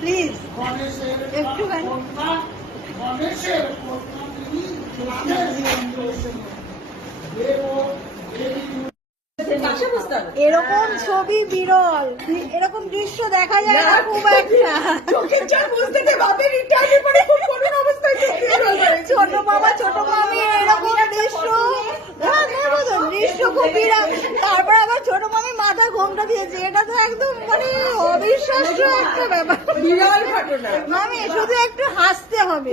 Please গণেশের একটুখানি। কন্যা, গণেশের কন্যা তিনি গ্লাসের সন্দেশের এরকম ছবি বিরল, এরকম দৃশ্য দেখা যায় না খুব একটা। ছোট মামা ছোট মামি এরকম দৃশ্য, দৃশ্য খুব বিরাট। তারপর আবার ছোট মামি মাথা ঘোমটা দিয়েছে, এটা তো একদম মানে অবিশ্বাস্য একটা ব্যাপার, বিরল ঘটনা। মামি শুধু একটু হাসতে হবে।